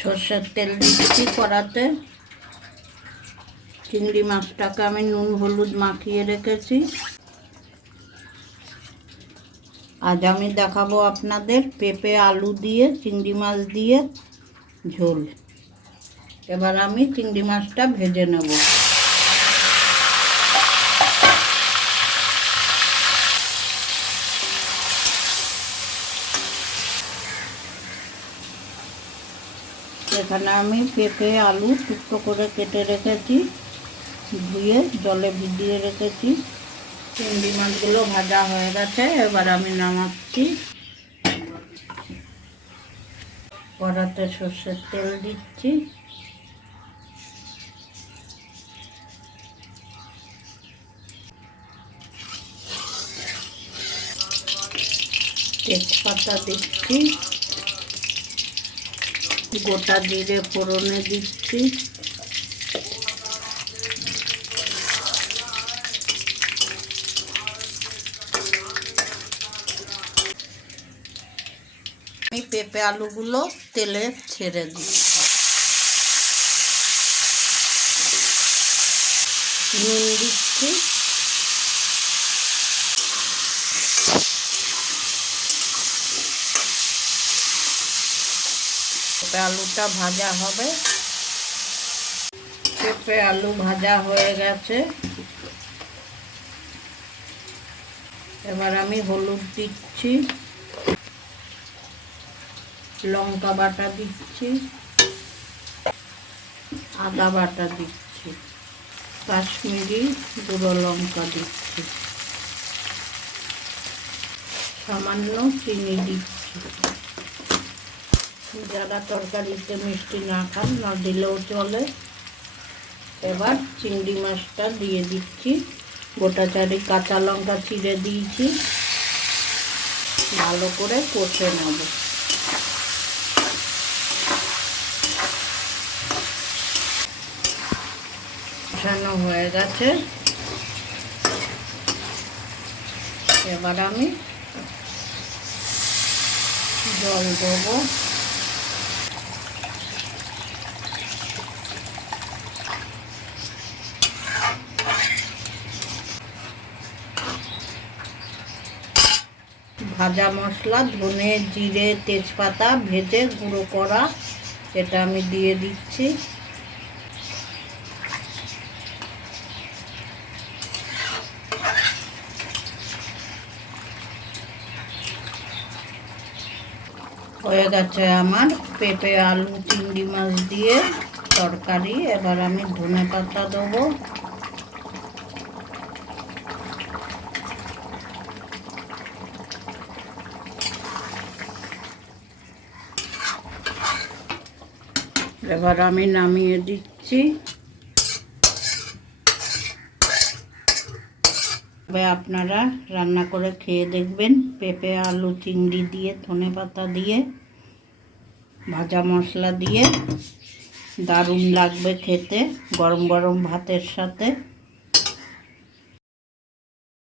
সর্ষের তেল দিচ্ছি কড়াতে। চিংড়ি মাছটাকে আমি নুন হলুদ মাখিয়ে রেখেছি। আজ আমি দেখাবো আপনাদের পেঁপে, আলু দিয়ে, চিংড়ি মাছ দিয়ে ঝোল। এবার আমি চিংড়ি মাছটা ভেজে নেব। এখানে আমি পেঁপে, আলু টুকরো করে কেটে রেখেছি, ধুয়ে জলে ভিজিয়ে রেখেছি। চিংড়ি মাছগুলো ভাজা হয়ে গেছে, এবার আমি নামাচ্ছি। কড়াতে সর্ষের তেল দিচ্ছি। তেজপাতা দিচ্ছি। গোটা জিরে ফোড়নে দিচ্ছি। আমি পেঁপে আলুগুলো তেলে ছেড়ে দিচ্ছি। নুন দিচ্ছি। আলুটা ভাজা হবে। পেঁপে আলু ভাজা হয়ে গেছে। এবার আমি হলুদ দিচ্ছি। লঙ্কা বাটা দিচ্ছি। আদা বাটা দিচ্ছি। কাশ্মীরি গুঁড়ো লঙ্কা দিচ্ছি। সামান্য চিনি দিচ্ছি। যারা তরকারিতে মিষ্টি না খান, না দিলেও চলে। এবার চিংড়ি মাছটা দিয়ে দিচ্ছি। গোটা চারি কাঁচা লঙ্কা চিড়ে দিয়েছি। ভালো করে কষে নেব। কষানো হয়ে গেছে। এবার আমি জল দেবো। ভাজা মশলা, ধনে, জিরে, তেজপাতা ভেজে গুঁড়ো করা এটা আমি দিয়ে দিচ্ছি। হয়ে গেছে আমার পেঁপে, আলু, চিংড়ি মাছ দিয়ে তরকারি। এবার আমি ধনে পাতা দেবো। এবার আমি নামিয়ে দিচ্ছি। তবে আপনারা রান্না করে খেয়ে দেখবেন, পেঁপে, আলু, চিংড়ি দিয়ে, ধনে পাতা দিয়ে, ভাজা মশলা দিয়ে, দারুণ লাগবে খেতে, গরম গরম ভাতের সাথে।